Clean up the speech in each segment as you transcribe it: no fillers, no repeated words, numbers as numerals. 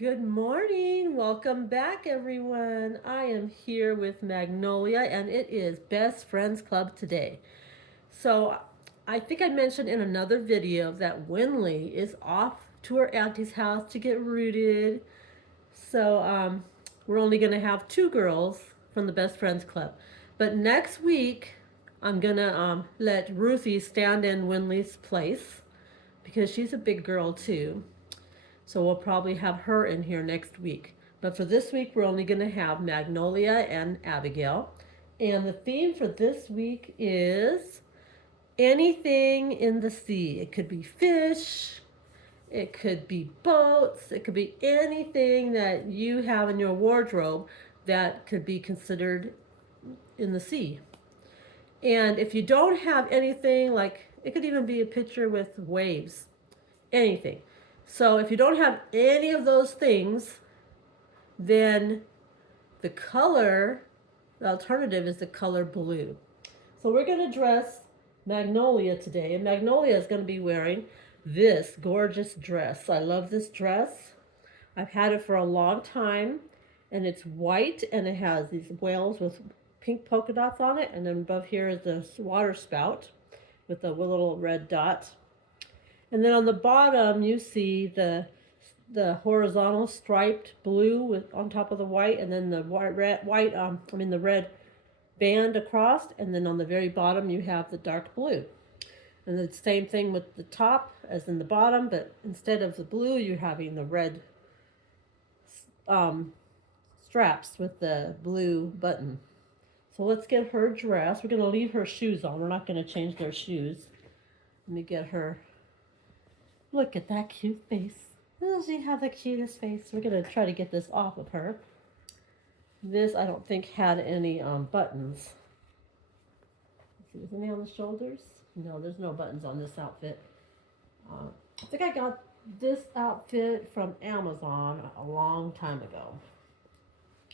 Good morning. Welcome back, everyone. I am here with Magnolia, and it is Best Friends Club today. So, I think I mentioned in another video that Winley is off to her auntie's house to get rooted. So, we're only going to have two girls from the Best Friends Club. But next week, I'm going to let Ruthie stand in Winley's place because she's a big girl, too. So we'll probably have her in here next week. But for this week, we're only going to have Magnolia and Abigail. And the theme for this week is anything in the sea. It could be fish, it could be boats, it could be anything that you have in your wardrobe that could be considered in the sea. And if you don't have anything, like it could even be a picture with waves, anything. So if you don't have any of those things, then the color, the alternative is the color blue. So we're going to dress Magnolia today, and Magnolia is going to be wearing this gorgeous dress. I love this dress. I've had it for a long time, and it's white, and it has these whales with pink polka dots on it, and then above here is the water spout with a little red dot. And then on the bottom, you see the horizontal striped blue with on top of the white, and then the the red band across, and then on the very bottom you have the dark blue. And the same thing with the top as in the bottom, but instead of the blue, you're having the red straps with the blue button. So let's get her dressed. We're going to leave her shoes on. We're not going to change their shoes. Let me get her. Look at that cute face. Doesn't she have the cutest face? We're going to try to get this off of her. This, I don't think, had any buttons. Let's see, is any on the shoulders? No, there's no buttons on this outfit. I think I got this outfit from Amazon a long time ago.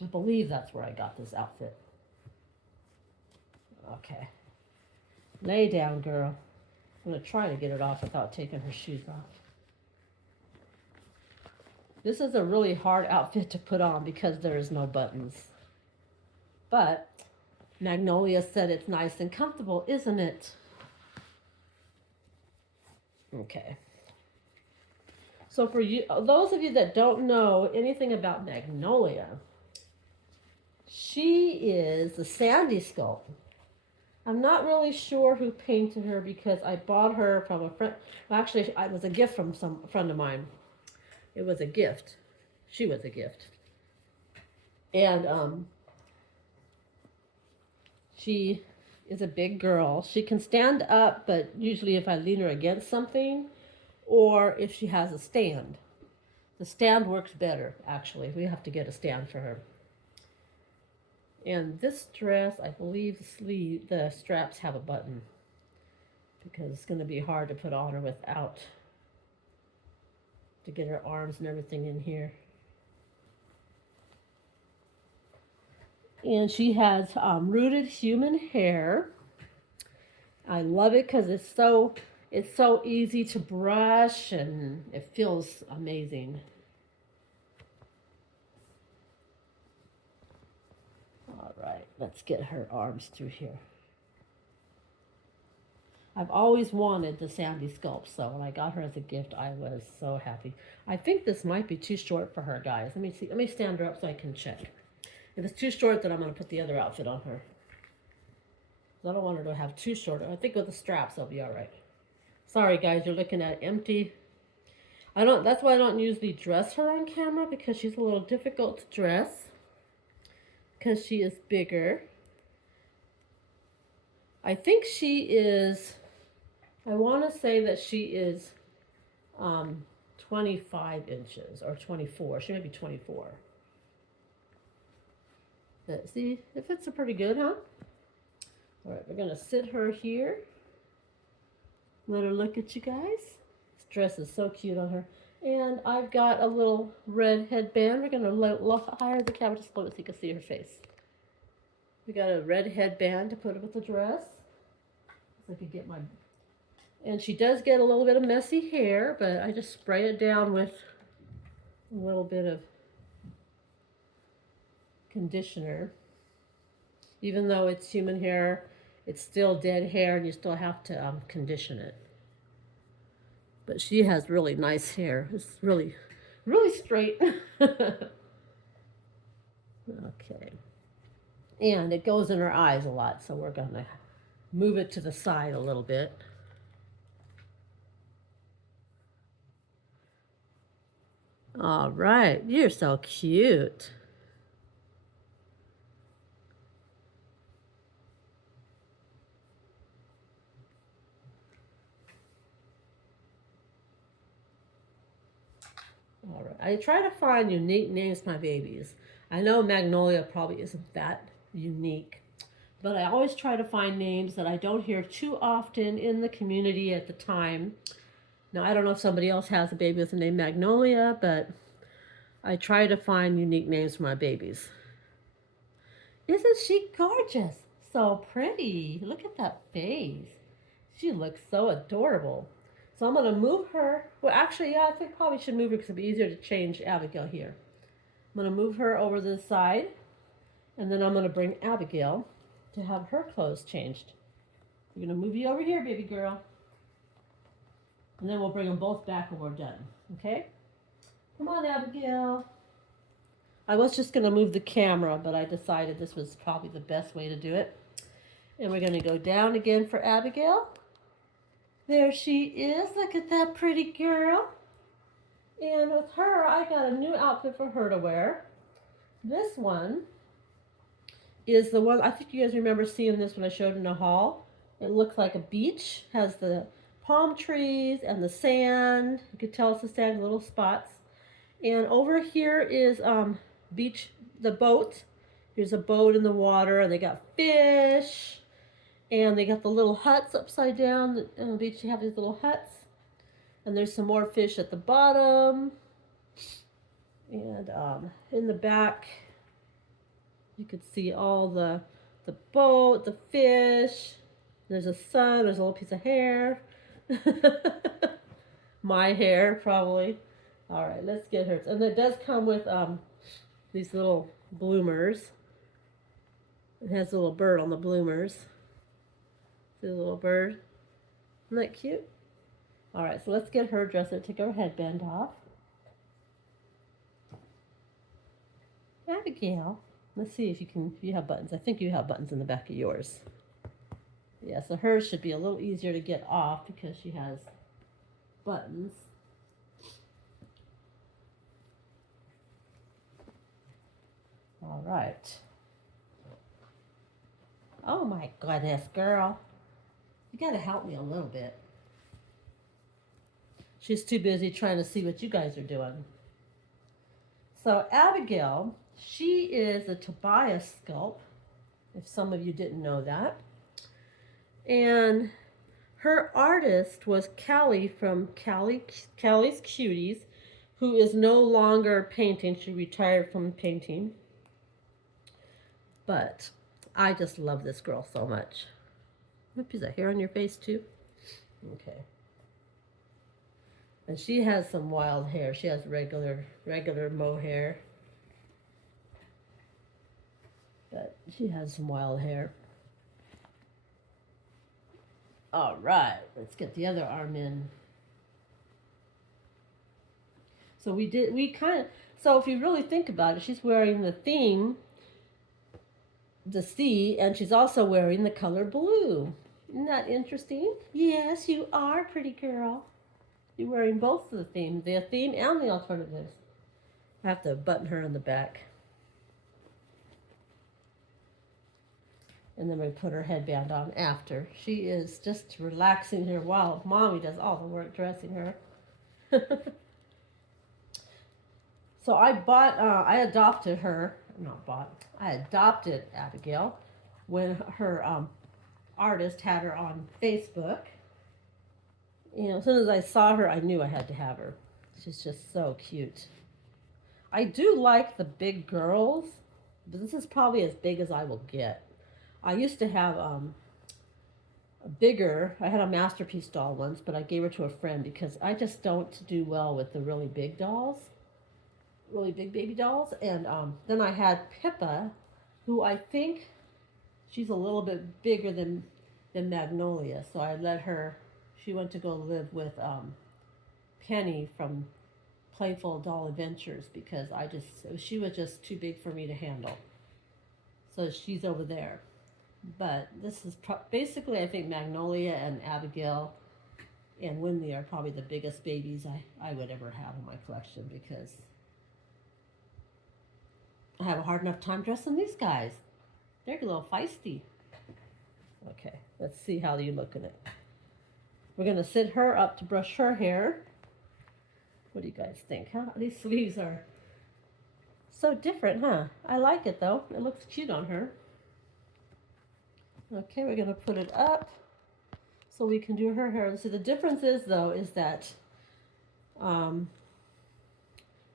I believe that's where I got this outfit. Okay. Lay down, girl. I'm going to try to get it off without taking her shoes off. This is a really hard outfit to put on because there is no buttons. But Magnolia said it's nice and comfortable, isn't it? Okay. So for you, those of you that don't know anything about Magnolia, she is the Sandy Sculpt. I'm not really sure who painted her because I bought her from a friend. Well, actually, it was a gift from some friend of mine. It was a gift. She was a gift. And she is a big girl. She can stand up, but usually if I lean her against something or if she has a stand. The stand works better, actually. We have to get a stand for her. And this dress, I believe the straps have a button because it's going to be hard to put on her without, to get her arms and everything in here. And she has rooted human hair. I love it because it's so easy to brush and it feels amazing. All right, let's get her arms through here. I've always wanted the Sandy Sculpt, so when I got her as a gift, I was so happy. I think this might be too short for her, guys. Let me see. Let me stand her up so I can check. If it's too short, then I'm going to put the other outfit on her. I don't want her to have too short. I think with the straps, I'll be all right. Sorry, guys, you're looking at empty. That's why I don't usually dress her on camera because she's a little difficult to dress because she is bigger. I think she is, I want to say that she is 25 inches or 24. She might be 24. But see, it fits her pretty good, huh? All right, we're going to sit her here. Let her look at you guys. This dress is so cute on her. And I've got a little red headband. We're going to higher the camera just a little bit so you can see her face. We got a red headband to put with the dress. So I could get my... And she does get a little bit of messy hair, but I just spray it down with a little bit of conditioner. Even though it's human hair, it's still dead hair and you still have to condition it. But she has really nice hair. It's really, really straight. Okay. And it goes in her eyes a lot, so we're going to move it to the side a little bit. All right, you're so cute. All right, I try to find unique names for my babies. I know Magnolia probably isn't that unique, but I always try to find names that I don't hear too often in the community at the time. Now, I don't know if somebody else has a baby with the name Magnolia, but I try to find unique names for my babies. Isn't she gorgeous? So pretty. Look at that face. She looks so adorable. So I'm going to move her. Well, actually, yeah, I think I probably should move her because it'll be easier to change Abigail here. I'm going to move her over to the side. And then I'm going to bring Abigail to have her clothes changed. We're going to move you over here, baby girl. And then we'll bring them both back when we're done. Okay? Come on, Abigail. I was just going to move the camera, but I decided this was probably the best way to do it. And we're going to go down again for Abigail. There she is. Look at that pretty girl. And with her, I got a new outfit for her to wear. This one is the one, I think you guys remember seeing this when I showed in the haul. It looks like a beach, has the palm trees and the sand. You could tell it's the sand, little spots. And over here is beach, the boat. Here's a boat in the water, and they got fish. And they got the little huts upside down. On the beach, you have these little huts. And there's some more fish at the bottom. And in the back, you could see all the boat, the fish. There's a sun. There's a little piece of hair. My hair, probably. All right, let's get her. And it does come with these little bloomers. It has a little bird on the bloomers. See the little bird? Isn't that cute? All right, so let's get her dressed and take her headband off. Abigail, let's see if you have buttons. I think you have buttons in the back of yours. Yeah, so hers should be a little easier to get off because she has buttons. All right. Oh my goodness, girl. You gotta help me a little bit. She's too busy trying to see what you guys are doing. So Abigail, she is a Tobias sculpt, if some of you didn't know that. And her artist was Callie from Callie's Cuties, who is no longer painting. She retired from painting. But I just love this girl so much. A piece of hair on your face too? Okay. And she has some wild hair. She has regular mohair. But she has some wild hair. All right, let's get the other arm in. So so if you really think about it, she's wearing the theme, the sea, and she's also wearing the color blue. Isn't that interesting? Yes, you are, pretty girl. You're wearing both of the theme and the alternatives. I have to button her in the back. And then we put her headband on after. She is just relaxing here while Mommy does all the work dressing her. So I adopted Abigail when her artist had her on Facebook. You know, as soon as I saw her, I knew I had to have her. She's just so cute. I do like the big girls, but this is probably as big as I will get. I used to have a bigger, I had a Masterpiece doll once, but I gave her to a friend because I just don't do well with the really big dolls. really big baby dolls. And then I had Pippa, who I think she's a little bit bigger than Magnolia. So I let her. She went to go live with Penny from Playful Doll Adventures because she was just too big for me to handle. So she's over there. But this is basically, I think Magnolia and Abigail and Winley are probably the biggest babies I would ever have in my collection because I have a hard enough time dressing these guys. They're a little feisty. Okay, let's see how you look in it. We're going to sit her up to brush her hair. What do you guys think? Huh? These sleeves are so different, huh? I like it though. It looks cute on her. Okay, we're going to put it up so we can do her hair. So the difference is though is that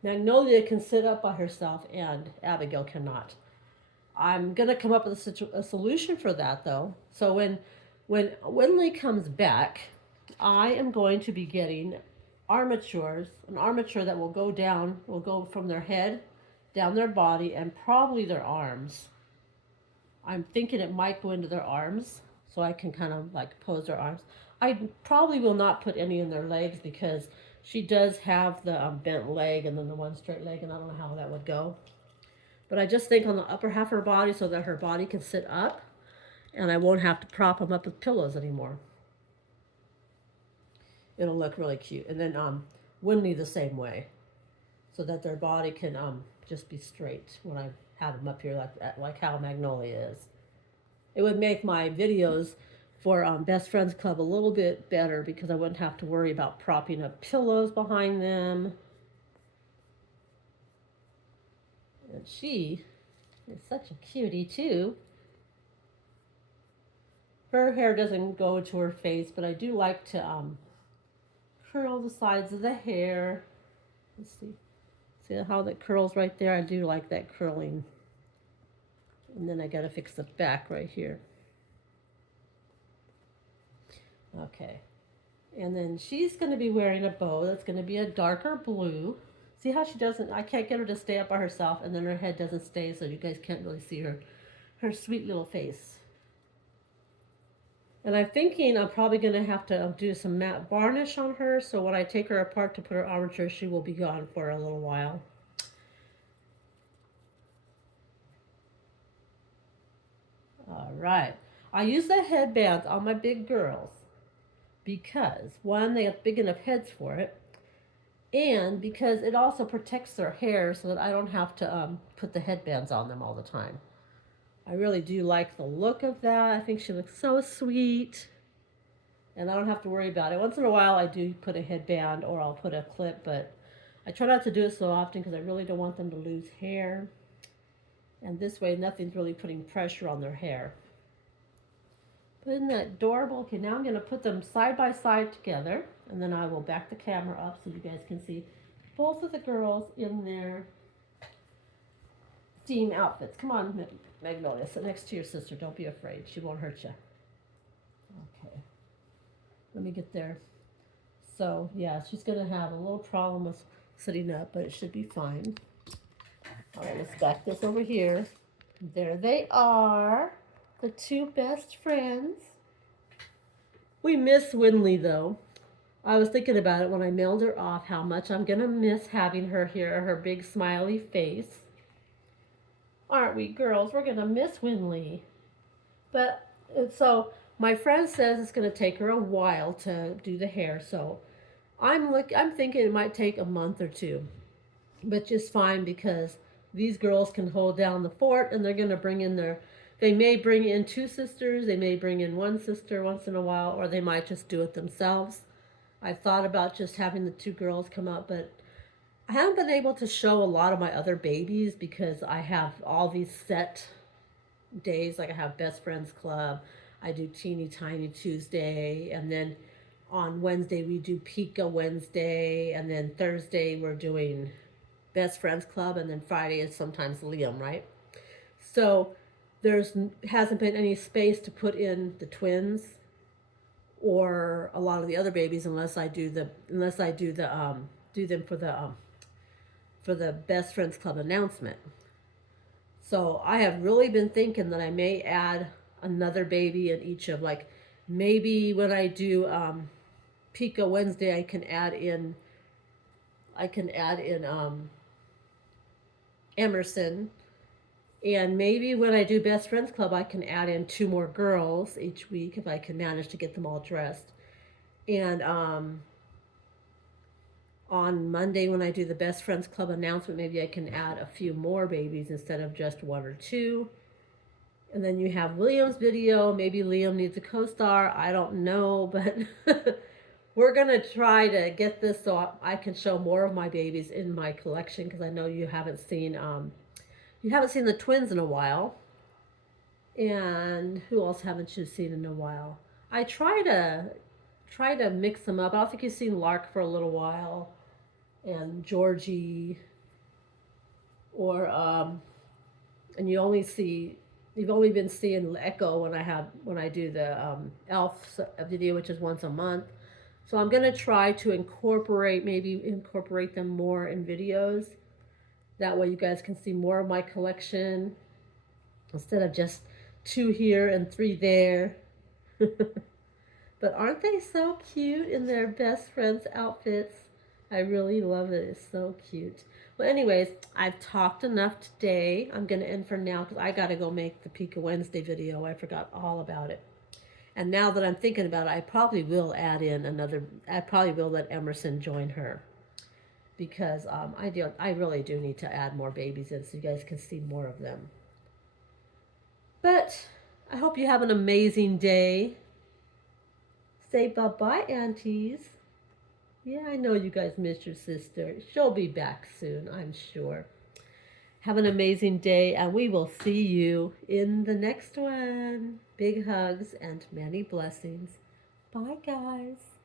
Magnolia can sit up by herself and Abigail cannot. I'm going to come up with a solution for that though. So when Winley comes back, I am going to be getting an armature that will go down, will go from their head down their body and probably their arms. I'm thinking it might go into their arms so I can kind of like pose their arms. I probably will not put any in their legs because she does have the bent leg and then the one straight leg, and I don't know how that would go. But I just think on the upper half of her body so that her body can sit up and I won't have to prop them up with pillows anymore. It'll look really cute. And then Winley the same way so that their body can just be straight when I have them up here like how Magnolia is. It would make my videos for Best Friends Club a little bit better because I wouldn't have to worry about propping up pillows behind them. And she is such a cutie too. Her hair doesn't go to her face, but I do like to curl the sides of the hair. Let's see. See how that curls right there? I do like that curling. And then I gotta fix the back right here. Okay. And then she's gonna be wearing a bow that's gonna be a darker blue. See how she doesn't, I can't get her to stay up by herself and then her head doesn't stay so you guys can't really see her sweet little face. And I'm thinking I'm probably going to have to do some matte varnish on her. So when I take her apart to put her armature, she will be gone for a little while. All right. I use the headbands on my big girls because, one, they have big enough heads for it. And because it also protects their hair so that I don't have to put the headbands on them all the time. I really do like the look of that. I think she looks so sweet. And I don't have to worry about it. Once in a while I do put a headband or I'll put a clip, but I try not to do it so often because I really don't want them to lose hair. And this way nothing's really putting pressure on their hair. But isn't that adorable? Okay, now I'm going to put them side by side together. And then I will back the camera up so you guys can see both of the girls in their theme outfits. Come on, Magnolia, sit next to your sister. Don't be afraid. She won't hurt you. Okay. Let me get there. So, yeah, she's going to have a little problem with sitting up, but it should be fine. All right, let's back this over here. There they are, the two best friends. We miss Winley, though. I was thinking about it when I mailed her off, how much I'm going to miss having her here, her big smiley face. Aren't we, girls? We're going to miss Winley. But, so, my friend says it's going to take her a while to do the hair, so I'm thinking it might take a month or two. But just fine because these girls can hold down the fort and they're going to bring in they may bring in two sisters, they may bring in one sister once in a while, or they might just do it themselves. I've thought about just having the two girls come up, but I haven't been able to show a lot of my other babies because I have all these set days. Like I have Best Friends Club, I do Teeny Tiny Tuesday, and then on Wednesday we do Pika Wednesday, and then Thursday we're doing Best Friends Club, and then Friday is sometimes Liam, right? So hasn't been any space to put in the twins or a lot of the other babies unless I do them for the for the Best Friends Club announcement. So I have really been thinking that I may add another baby in each of, like, maybe when I do Pico Wednesday, I can add in Emerson. And maybe when I do Best Friends Club, I can add in 2 more girls each week if I can manage to get them all dressed. And on Monday, when I do the Best Friends Club announcement, maybe I can add a few more babies instead of just 1 or 2. And then you have Liam's video. Maybe Liam needs a co-star. I don't know, but we're going to try to get this so I can show more of my babies in my collection, because I know you haven't seen the twins in a while. And who else haven't you seen in a while? I try to mix them up. I don't think you've seen Lark for a little while, and Georgie, or and you've only been seeing Echo when I do the Elf video, which is once a month. So I'm gonna try to incorporate them more in videos. That way you guys can see more of my collection instead of just 2 here and 3 there. But aren't they so cute in their best friends outfits? I really love it. It's so cute. Well, anyways, I've talked enough today. I'm going to end for now because I got to go make the Pico Wednesday video. I forgot all about it. And now that I'm thinking about it, I probably will let Emerson join her, because I really do need to add more babies in so you guys can see more of them. But I hope you have an amazing day. Say bye-bye, aunties. Yeah, I know you guys miss your sister. She'll be back soon, I'm sure. Have an amazing day, and we will see you in the next one. Big hugs and many blessings. Bye, guys.